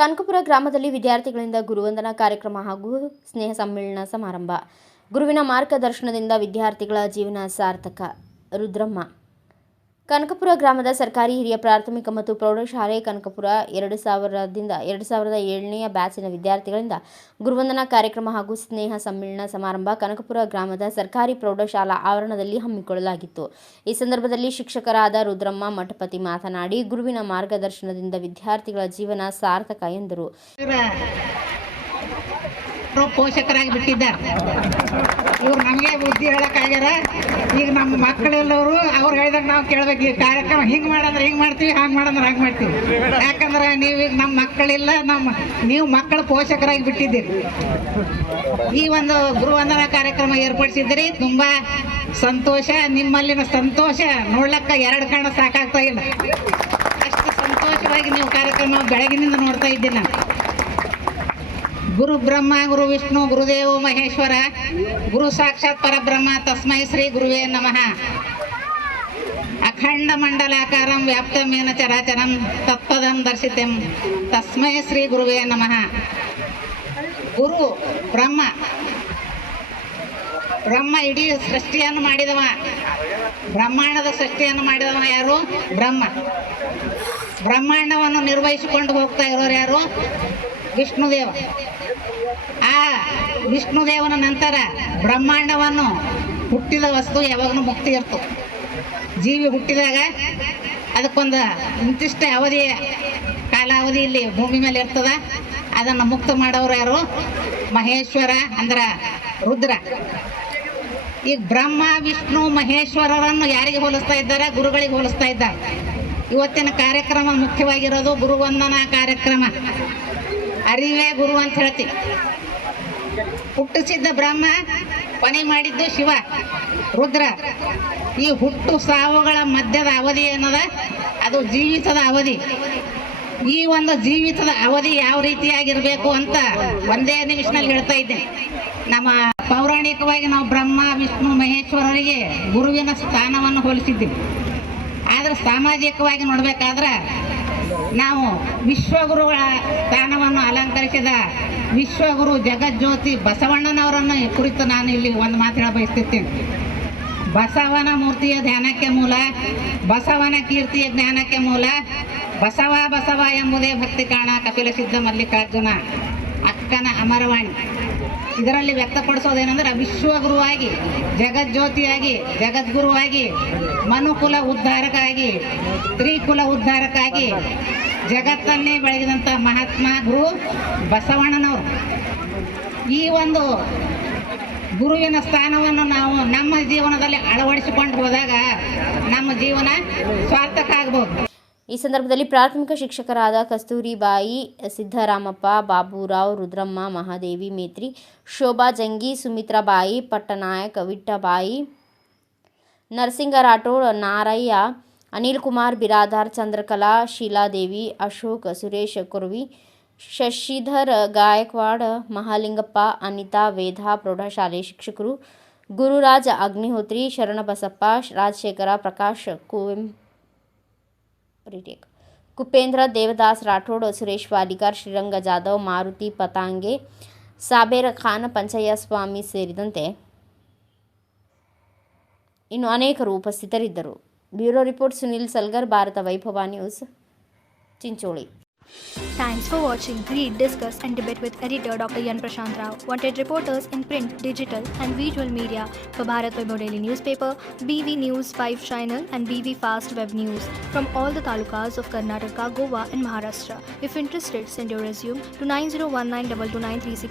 ಕನಕಪುರ ಗ್ರಾಮದಲ್ಲಿ ವಿದ್ಯಾರ್ಥಿಗಳಿಂದ ಗುರುವಂದನಾ ಕಾರ್ಯಕ್ರಮ ಹಾಗೂ ಸ್ನೇಹ ಸಮ್ಮೇಳನ ಸಮಾರಂಭ. ಗುರುವಿನ ಮಾರ್ಗದರ್ಶನದಿಂದ ವಿದ್ಯಾರ್ಥಿಗಳ ಜೀವನ ಸಾರ್ಥಕ. ರುದ್ರಮ್ಮ. ಕನಕಪುರ ಗ್ರಾಮದ ಸರ್ಕಾರಿ ಹಿರಿಯ ಪ್ರಾಥಮಿಕ ಮತ್ತು ಪ್ರೌಢಶಾಲೆ ಕನಕಪುರ 2007ನೇ ಬ್ಯಾಚಿನ ವಿದ್ಯಾರ್ಥಿಗಳಿಂದ ಗುರುವಂದನಾ ಕಾರ್ಯಕ್ರಮ ಹಾಗೂ ಸ್ನೇಹ ಸಮ್ಮೇಳನ ಸಮಾರಂಭ ಕನಕಪುರ ಗ್ರಾಮದ ಸರ್ಕಾರಿ ಪ್ರೌಢಶಾಲಾ ಆವರಣದಲ್ಲಿ ಹಮ್ಮಿಕೊಳ್ಳಲಾಗಿತ್ತು. ಈ ಸಂದರ್ಭದಲ್ಲಿ ಶಿಕ್ಷಕರಾದ ರುದ್ರಮ್ಮ ಮಠಪತಿ ಮಾತನಾಡಿ, ಗುರುವಿನ ಮಾರ್ಗದರ್ಶನದಿಂದ ವಿದ್ಯಾರ್ಥಿಗಳ ಜೀವನ ಸಾರ್ಥಕ ಎಂದರು. ಪೋಷಕರಾಗಿ ಬಿಟ್ಟಿದ್ದಾರೆ. ಇವ್ರು ನಮಗೆ ಬುದ್ಧಿ ಹೇಳಕ್ಕಾಗ್ಯಾರ. ಈಗ ನಮ್ಮ ಮಕ್ಕಳೆಲ್ಲವರು ಅವ್ರು ಹೇಳಿದಾಗ ನಾವು ಕೇಳ್ಬೇಕು. ಈ ಕಾರ್ಯಕ್ರಮ ಹಿಂಗೆ ಮಾಡಂದ್ರೆ ಹಿಂಗೆ ಮಾಡ್ತೀವಿ, ಹಂಗೆ ಮಾಡಂದ್ರೆ ಹಂಗೆ ಮಾಡ್ತೀವಿ. ಯಾಕಂದ್ರೆ ನೀವೀಗ ನಮ್ಮ ಮಕ್ಕಳಿಲ್ಲ, ನೀವು ಮಕ್ಕಳ ಪೋಷಕರಾಗಿ ಬಿಟ್ಟಿದ್ದೀರಿ. ಈ ಒಂದು ಗುರುವಂದನಾ ಕಾರ್ಯಕ್ರಮ ಏರ್ಪಡಿಸಿದ್ದೀರಿ, ತುಂಬ ಸಂತೋಷ. ನಿಮ್ಮಲ್ಲಿನ ಸಂತೋಷ ನೋಡ್ಲಕ್ಕ ಎರಡು ಕಣ್ಣು ಸಾಕಾಗ್ತಾ ಇಲ್ಲ. ಅಷ್ಟು ಸಂತೋಷವಾಗಿ ನೀವು ಕಾರ್ಯಕ್ರಮ ಬೆಳಗಿನಿಂದ ನೋಡ್ತಾ ಇದ್ದೀನಿ ನಾನು. ಗುರು ಬ್ರಹ್ಮ ಗುರು ವಿಷ್ಣು ಗುರುದೇವೋ ಮಹೇಶ್ವರ ಗುರು ಸಾಕ್ಷಾತ್ ಪರಬ್ರಹ್ಮ ತಸ್ಮೈ ಶ್ರೀ ಗುರುವೇ ನಮಃ. ಅಖಂಡ ಮಂಡಲಾಕಾರಂ ವ್ಯಾಪ್ತಮೇನ ಚರಾಚರಂ ತತ್ಪದಂ ದರ್ಶಿತಂ ತಸ್ಮೈ ಶ್ರೀ ಗುರುವೇ ನಮಃ. ಗುರು ಬ್ರಹ್ಮ ಇಡೀ ಸೃಷ್ಟಿಯನ್ನು ಮಾಡಿದವ. ಬ್ರಹ್ಮಾಂಡದ ಸೃಷ್ಟಿಯನ್ನು ಮಾಡಿದವ ಯಾರು? ಬ್ರಹ್ಮ. ಬ್ರಹ್ಮಾಂಡವನ್ನು ನಿರ್ವಹಿಸಿಕೊಂಡು ಹೋಗ್ತಾ ಇರೋರು ಯಾರು? ವಿಷ್ಣುದೇವ. ಆ ವಿಷ್ಣುದೇವನ ನಂತರ ಬ್ರಹ್ಮಾಂಡವನ್ನು ಹುಟ್ಟಿದ ವಸ್ತು ಯಾವಾಗಲೂ ಮುಕ್ತಿ ಇರ್ತು. ಜೀವಿ ಹುಟ್ಟಿದಾಗ ಅದಕ್ಕೊಂದು ಇಂತಿಷ್ಟ ಅವಧಿ ಕಾಲಾವಧಿ ಇಲ್ಲಿ ಭೂಮಿ ಮೇಲೆ ಇರ್ತದ. ಅದನ್ನು ಮುಕ್ತ ಮಾಡೋರು ಯಾರು? ಮಹೇಶ್ವರ ಅಂದ್ರೆ ರುದ್ರ. ಈಗ ಬ್ರಹ್ಮ ವಿಷ್ಣು ಮಹೇಶ್ವರರನ್ನು ಯಾರಿಗೆ ಹೋಲಿಸ್ತಾ ಇದ್ದಾರೆ? ಗುರುಗಳಿಗೆ ಹೋಲಿಸ್ತಾ ಇದ್ದಾರೆ. ಇವತ್ತಿನ ಕಾರ್ಯಕ್ರಮ ಮುಖ್ಯವಾಗಿರೋದು ಗುರುವಂದನಾ ಕಾರ್ಯಕ್ರಮ. ಅರಿವೇ ಗುರು ಅಂತ ಹೇಳ್ತೀವಿ. ಹುಟ್ಟಿಸಿದ್ದ ಬ್ರಹ್ಮ, ಕೊನೆ ಮಾಡಿದ್ದು ಶಿವ, ರುದ್ರ. ಈ ಹುಟ್ಟು ಸಾವುಗಳ ಮಧ್ಯದ ಅವಧಿ ಏನದ? ಅದು ಜೀವಿತದ ಅವಧಿ. ಈ ಒಂದು ಜೀವಿತದ ಅವಧಿ ಯಾವ ರೀತಿಯಾಗಿರಬೇಕು ಅಂತ ಒಂದೇ ನಿಮಿಷದಲ್ಲಿ ಹೇಳ್ತಾ ಇದ್ದೇನೆ. ನಮ್ಮ ಪೌರಾಣಿಕವಾಗಿ ನಾವು ಬ್ರಹ್ಮ ವಿಷ್ಣು ಮಹೇಶ್ವರರಿಗೆ ಗುರುವಿನ ಸ್ಥಾನವನ್ನು ಹೋಲಿಸಿದ್ದೀವಿ. ಆದರೆ ಸಾಮಾಜಿಕವಾಗಿ ನೋಡಬೇಕಾದ್ರೆ ನಾವು ವಿಶ್ವಗುರುಗಳ ಸ್ಥಾನವನ್ನು ಅಲಂಕರಿಸಿದ ವಿಶ್ವಗುರು ಜಗಜ್ಯೋತಿ ಬಸವಣ್ಣನವರನ್ನು ಕುರಿತು ನಾನು ಇಲ್ಲಿ ಒಂದು ಮಾತು ಹೇಳ ಬಯಸ್ತಿರ್ತೀನಿ. ಬಸವನ ಮೂರ್ತಿಯ ಧ್ಯಾನಕ್ಕೆ ಮೂಲ, ಬಸವನ ಕೀರ್ತಿಯ ಜ್ಞಾನಕ್ಕೆ ಮೂಲ, ಬಸವ ಎಂಬುದೇ ಭಕ್ತಿ ಕಾಣ ಕಪಿಲ ಸಿದ್ಧ ಮಲ್ಲಿಕಾರ್ಜುನ ಅಕ್ಕನ ಅಮರವಾಣಿ. ಇದರಲ್ಲಿ ವ್ಯಕ್ತಪಡಿಸೋದೇನೆಂದ್ರೆ ವಿಶ್ವಗುರುವಾಗಿ, ಜಗಜ್ಯೋತಿಯಾಗಿ, ಜಗದ್ಗುರುವಾಗಿ, ಮನುಕುಲ ಉದ್ಧಾರಕ್ಕಾಗಿ, ತ್ರಿಕುಲ ಉದ್ಧಾರಕ್ಕಾಗಿ ಜಗತ್ತನ್ನೇ ಬೆಳಗಿದಂಥ ಮಹಾತ್ಮ ಗುರು ಬಸವಣ್ಣನವರು. ಈ ಒಂದು ಗುರುವಿನ ಸ್ಥಾನವನ್ನು ನಾವು ನಮ್ಮ ಜೀವನದಲ್ಲಿ ಅಳವಡಿಸಿಕೊಂಡು ಹೋದಾಗ ನಮ್ಮ ಜೀವನ ಸಾರ್ಥಕ ಆಗ್ಬೋದು. ಈ ಸಂದರ್ಭದಲ್ಲಿ ಪ್ರಾಥಮಿಕ ಶಿಕ್ಷಕರಾದ ಕಸ್ತೂರಿಬಾಯಿ, ಸಿದ್ದರಾಮಪ್ಪ, ಬಾಬುರಾವ್, ರುದ್ರಮ್ಮ, ಮಹಾದೇವಿ ಮೇತ್ರಿ, ಶೋಭಾ ಜಂಗಿ, ಸುಮಿತ್ರಾಬಾಯಿ, ಪಟ್ಟನಾಯಕ್, ವಿಟ್ಟಬಾಯಿ, ನರಸಿಂಗ ರಾಠೋಡ್, ನಾರಯ್ಯ, ಅನಿಲ್ ಕುಮಾರ್ ಬಿರಾದಾರ್, ಚಂದ್ರಕಲಾ, ಶೀಲಾದೇವಿ, ಅಶೋಕ್, ಸುರೇಶ್ ಕುರ್ವಿ, ಶಶಿಧರ್ ಗಾಯಕ್ವಾಡ್, ಮಹಾಲಿಂಗಪ್ಪ, ಅನಿತಾ, ವೇದಾ ಪ್ರೌಢಶಾಲೆ ಶಿಕ್ಷಕರು, ಗುರುರಾಜ್ ಅಗ್ನಿಹೋತ್ರಿ, ಶರಣಬಸಪ್ಪ, ರಾಜಶೇಖರ, ಪ್ರಕಾಶ್, ಕುಪೇಂದ್ರ, ದೇವದಾಸ್ ರಾಠೋಡ್, ಸುರೇಶ್ ವಾಲಿಗಾರ್, ಶ್ರೀರಂಗ ಜಾಧವ್, ಮಾರುತಿ ಪತಾಂಗೆ, ಸಾಬೇರ್ ಖಾನ್, ಪಂಚಯ್ಯ ಸ್ವಾಮಿ ಸೇರಿದಂತೆ ಇನ್ನು ಅನೇಕರು ಉಪಸ್ಥಿತರಿದ್ದರು. ಬ್ಯೂರೋ ರಿಪೋರ್ಟ್ ಸುನಿಲ್ ಸಲ್ಗರ್, ಭಾರತ ವೈಭವ news, Chincholi. Thanks for watching. Read, discuss and debate with editor Dr. Yan Prashant Rao. Wanted reporters in print, digital and visual media for Bharat Vaibhav Daily Newspaper, BV News 5 Channel and BV Fast Web News from all the talukas of Karnataka, Goa and Maharashtra. If interested, send your resume to 9019229369.